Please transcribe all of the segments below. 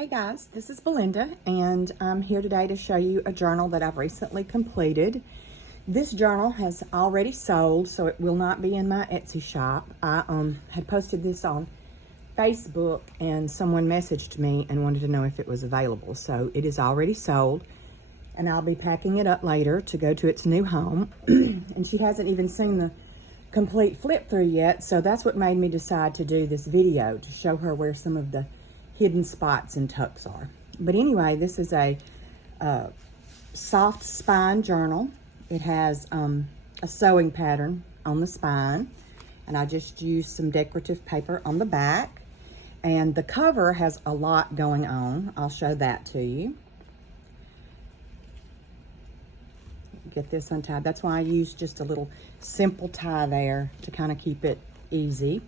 Hey guys, this is Belinda and I'm here today to show you a journal that I've recently completed. This journal has already sold, so it will not be in my Etsy shop. I had posted this on Facebook and someone messaged me and wanted to know if it was available. So it is already sold and I'll be packing it up later to go to its new home. And she hasn't even seen the complete flip through yet, so that's what made me decide to do this video, to show her where some of the hidden spots and tucks are. But anyway, this is a soft spine journal. It has a sewing pattern on the spine, and I just used some decorative paper on the back. And the cover has a lot going on. I'll show that to you. Get this untied. That's why I used just a little simple tie there to kind of keep it easy.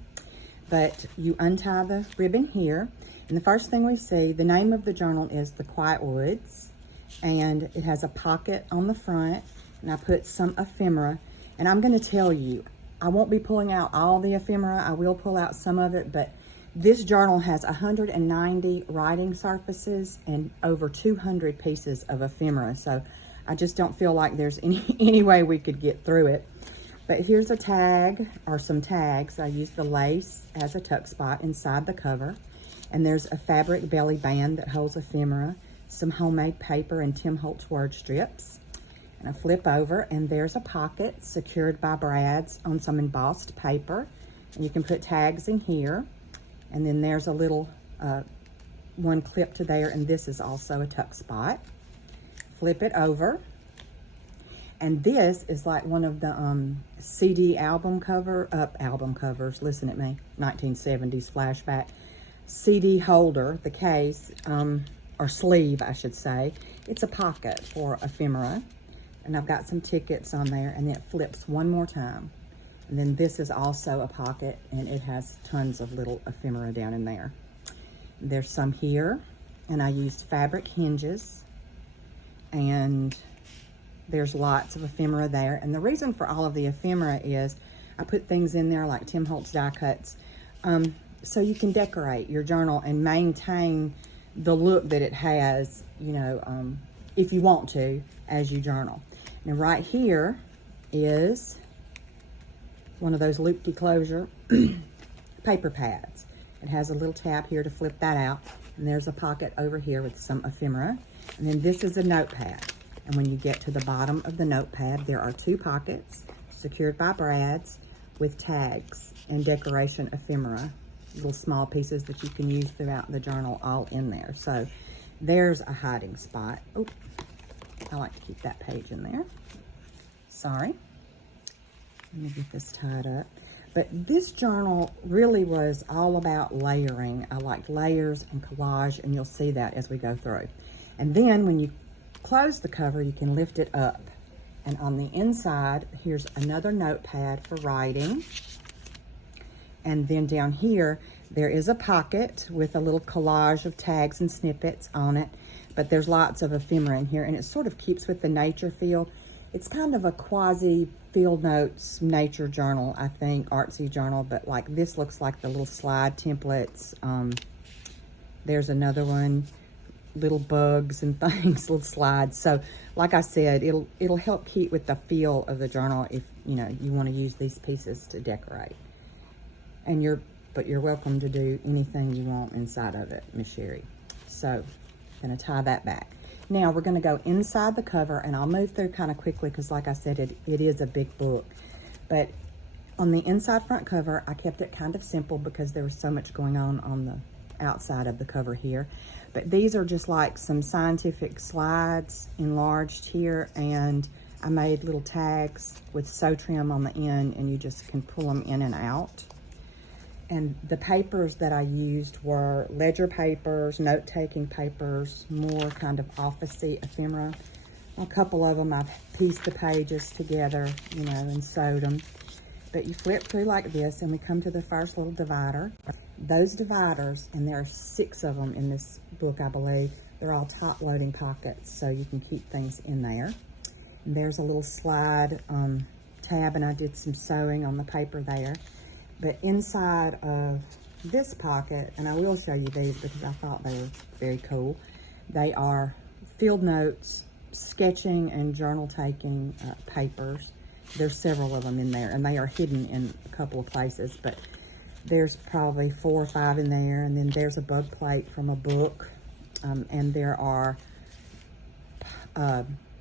But you untie the ribbon here, and the first thing we see, the name of the journal is The Quiet Woods, and it has a pocket on the front, and I put some ephemera. And I'm going to tell you, I won't be pulling out all the ephemera. I will pull out some of it, but this journal has 190 writing surfaces and over 200 pieces of ephemera, so I just don't feel like there's any way we could get through it. But here's a tag, or some tags. I used the lace as a tuck spot inside the cover. And there's a fabric belly band that holds ephemera, some homemade paper and Tim Holtz word strips. And I flip over, and there's a pocket secured by brads on some embossed paper. And you can put tags in here. And then there's a little one clip to there, and this is also a tuck spot. Flip it over. And this is like one of the CD album covers, listen at me, 1970s flashback. CD holder, the case, or sleeve, I should say. It's a pocket for ephemera. And I've got some tickets on there, and then it flips one more time. And then this is also a pocket, and it has tons of little ephemera down in there. There's some here, and I used fabric hinges, and there's lots of ephemera there. And the reason for all of the ephemera is I put things in there like Tim Holtz die cuts, so you can decorate your journal and maintain the look that it has, you know, if you want to, as you journal. And right here is one of those loop-de closure paper pads. It has a little tab here to flip that out. And there's a pocket over here with some ephemera. And then this is a notepad. And when you get to the bottom of the notepad, there are two pockets secured by brads with tags and decoration ephemera, little small pieces that you can use throughout the journal, all in there. So there's a hiding spot. Oh, I like to keep that page in there. Sorry. Let me get this tied up. But this journal really was all about layering. I liked layers and collage, and you'll see that as we go through. And then when you close the cover, you can lift it up. And on the inside, here's another notepad for writing. And then down here, there is a pocket with a little collage of tags and snippets on it. But there's lots of ephemera in here, and it sort of keeps with the nature feel. It's kind of a quasi field notes nature journal, I think, artsy journal, but like this looks like the little slide templates. There's another one, little bugs and things, little slides. So like I said, it'll help keep with the feel of the journal if you know you want to use these pieces to decorate. And you're welcome to do anything you want inside of it, Miss Sherry. So I'm gonna tie that back. Now we're gonna go inside the cover, and I'll move through kind of quickly because like I said, it is a big book. But on the inside front cover, I kept it kind of simple because there was so much going on the outside of the cover here. But these are just like some scientific slides enlarged here, and I made little tags with sew trim on the end, and you just can pull them in and out. And the papers that I used were ledger papers, note-taking papers, more kind of office-y ephemera. A couple of them I've pieced the pages together, you know, and sewed them. But you flip through like this, and we come to the first little divider. Those dividers, and there are 6 of them in this book, I believe, they're all top-loading pockets, so you can keep things in there. And there's a little slide tab, and I did some sewing on the paper there. But inside of this pocket, and I will show you these because I thought they were very cool. They are field notes, sketching and journal taking papers. There's several of them in there, and they are hidden in a couple of places, but there's probably 4 or 5 in there. And then there's a bug plate from a book, and there are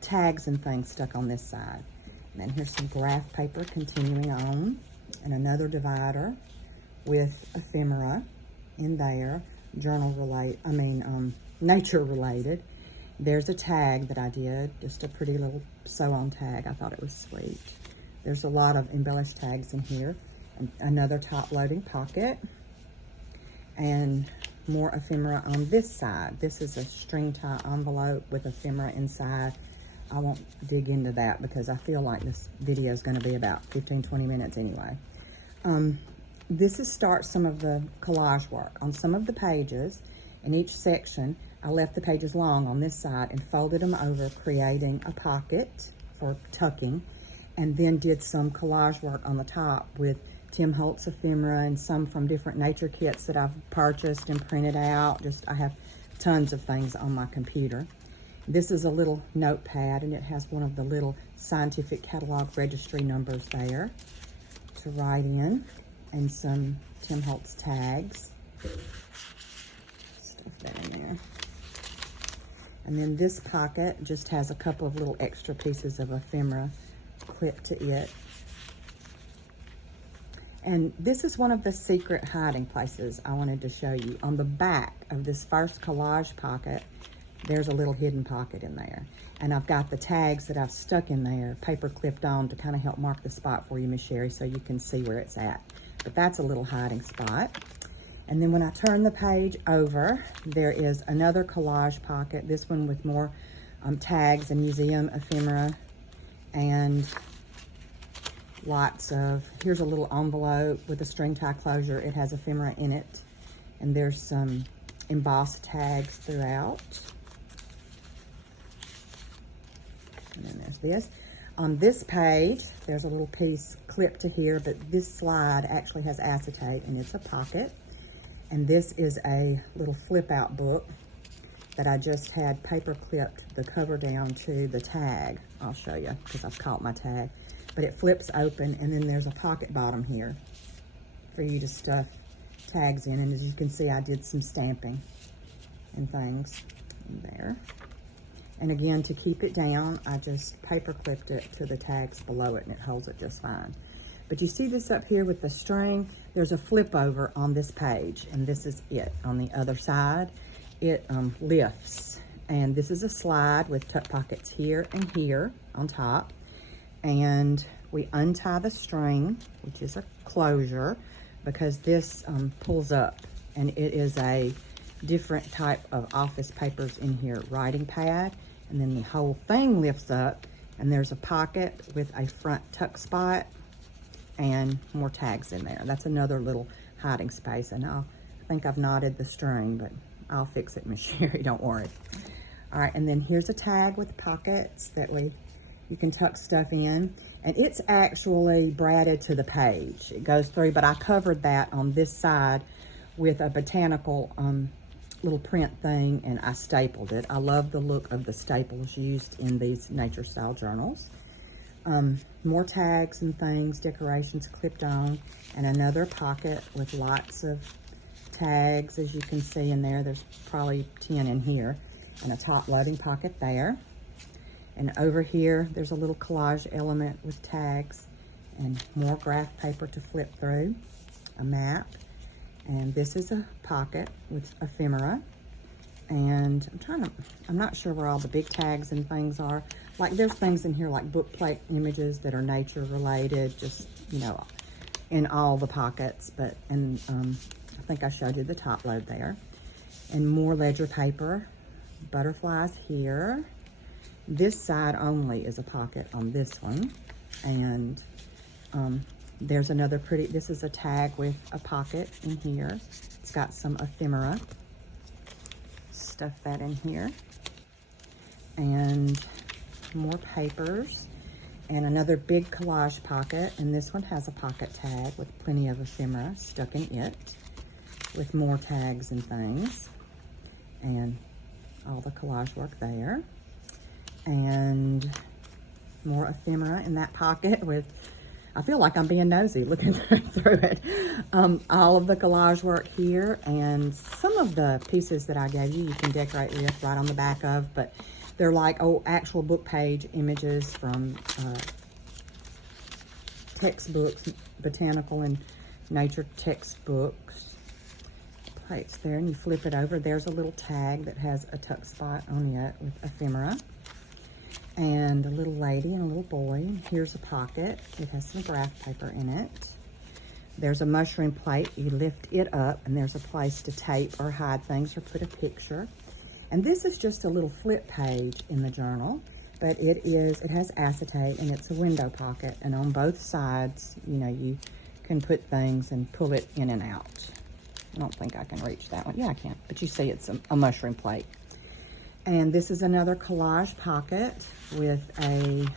tags and things stuck on this side. And then here's some graph paper continuing on, and another divider with ephemera in there, nature related. There's a tag that I did, just a pretty little sew-on tag. I thought it was sweet. There's a lot of embellished tags in here. And another top-loading pocket. And more ephemera on this side. This is a string tie envelope with ephemera inside. I won't dig into that because I feel like this video is going to be about 15-20 minutes anyway. This starts some of the collage work. On some of the pages, in each section, I left the pages long on this side and folded them over, creating a pocket for tucking, and then did some collage work on the top with Tim Holtz ephemera and some from different nature kits that I've purchased and printed out. I have tons of things on my computer. This is a little notepad, and it has one of the little scientific catalog registry numbers there to write in, and some Tim Holtz tags. Stuff that in there. And then this pocket just has a couple of little extra pieces of ephemera clipped to it. And this is one of the secret hiding places I wanted to show you. On the back of this first collage pocket, there's a little hidden pocket in there. And I've got the tags that I've stuck in there, paper clipped on to kind of help mark the spot for you, Miss Sherry, so you can see where it's at. But that's a little hiding spot. And then when I turn the page over, there is another collage pocket, this one with more tags and museum ephemera, and lots of, here's a little envelope with a string tie closure. It has ephemera in it, and there's some embossed tags throughout. And then there's this. On this page, there's a little piece clipped to here, but this slide actually has acetate, and it's a pocket. And this is a little flip out book that I just had paper clipped the cover down to the tag. I'll show you because I've caught my tag. But it flips open, and then there's a pocket bottom here for you to stuff tags in. And as you can see, I did some stamping and things in there. And again, to keep it down, I just paper clipped it to the tags below it, and it holds it just fine. But you see this up here with the string? There's a flip over on this page, and this is it. On the other side, it lifts. And this is a slide with tuck pockets here and here on top. And we untie the string, which is a closure, because this pulls up, and it is a different type of office papers in here, writing pad, and then the whole thing lifts up, and there's a pocket with a front tuck spot and more tags in there. That's another little hiding space, and I think I've knotted the string, but I'll fix it, Miss Sherry, don't worry. All right, and then here's a tag with pockets that you can tuck stuff in, and it's actually braided to the page. It goes through, but I covered that on this side with a botanical little print thing, and I stapled it. I love the look of the staples used in these nature style journals. More tags and things, decorations clipped on, and another pocket with lots of tags, as you can see in there. There's probably 10 in here, and a top loading pocket there. And over here, there's a little collage element with tags and more graph paper to flip through, a map. And this is a pocket with ephemera. And I'm not sure where all the big tags and things are. Like, there's things in here like book plate images that are nature related, just, you know, in all the pockets. And I think I showed you the top load there. And more ledger paper, butterflies here. This side only is a pocket on this one. And there's another pretty, this is a tag with a pocket in here. It's got some ephemera. Stuff that in here. And more papers. And another big collage pocket. And this one has a pocket tag with plenty of ephemera stuck in it. with more tags and things, and all the collage work there, and more ephemera in that pocket with, I feel like I'm being nosy looking through it. All of the collage work here, and some of the pieces that I gave you, you can decorate with right on the back of, but they're like actual book page images from textbooks, botanical and nature textbooks. Plates there, and you flip it over. There's a little tag that has a tuck spot on it with ephemera, and a little lady and a little boy. Here's a pocket. It has some graph paper in it. There's a mushroom plate. You lift it up, and there's a place to tape or hide things or put a picture. And this is just a little flip page in the journal, but it has acetate, and it's a window pocket. And on both sides, you know, you can put things and pull it in and out. I don't think I can reach that one. Yeah, I can, but you see it's a mushroom plate. And this is another collage pocket with a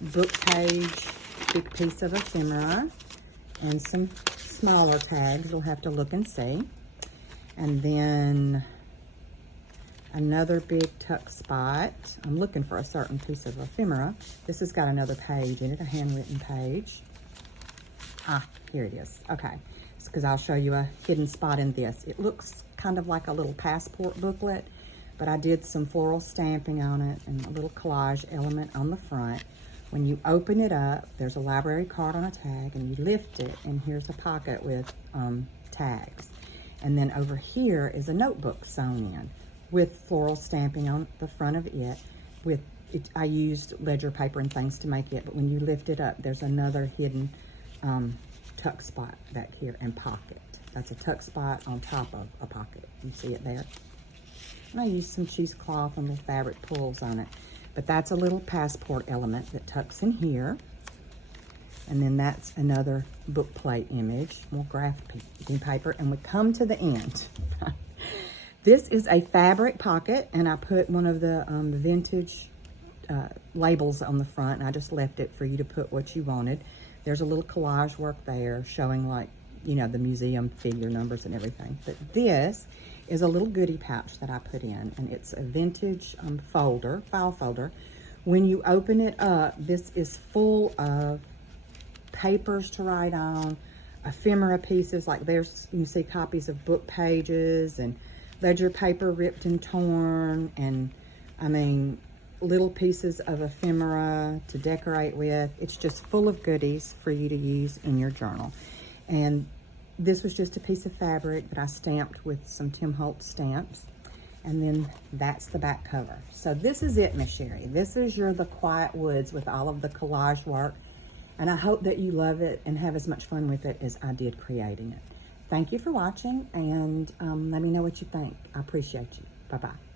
book page, big piece of ephemera, and some smaller tags. You'll have to look and see. And then another big tuck spot. I'm looking for a certain piece of ephemera. This has got another page in it, a handwritten page. Ah, here it is. Okay, it's because I'll show you a hidden spot in this. It looks kind of like a little passport booklet, but I did some floral stamping on it and a little collage element on the front. When you open it up, there's a library card on a tag, and you lift it, and here's a pocket with tags. And then over here is a notebook sewn in with floral stamping on the front of it. I used ledger paper and things to make it, but when you lift it up, there's another hidden tuck spot back here and pocket. That's a tuck spot on top of a pocket. You see it there? And I used some cheesecloth and little fabric pulls on it. But that's a little passport element that tucks in here. And then that's another book plate image, more graphic paper. And we come to the end. This is a fabric pocket, and I put one of the vintage labels on the front, and I just left it for you to put what you wanted. There's a little collage work there showing, like, you know, the museum figure numbers and everything. But this is a little goodie pouch that I put in, and it's a vintage file folder. When you open it up, this is full of papers to write on, ephemera pieces, like there's, you can see copies of book pages and ledger paper ripped and torn, and I mean, little pieces of ephemera to decorate with. It's just full of goodies for you to use in your journal. And this was just a piece of fabric that I stamped with some Tim Holtz stamps. And then that's the back cover. So this is it, Miss Sherry. This is The Quiet Woods with all of the collage work. And I hope that you love it and have as much fun with it as I did creating it. Thank you for watching, and let me know what you think. I appreciate you. Bye-bye.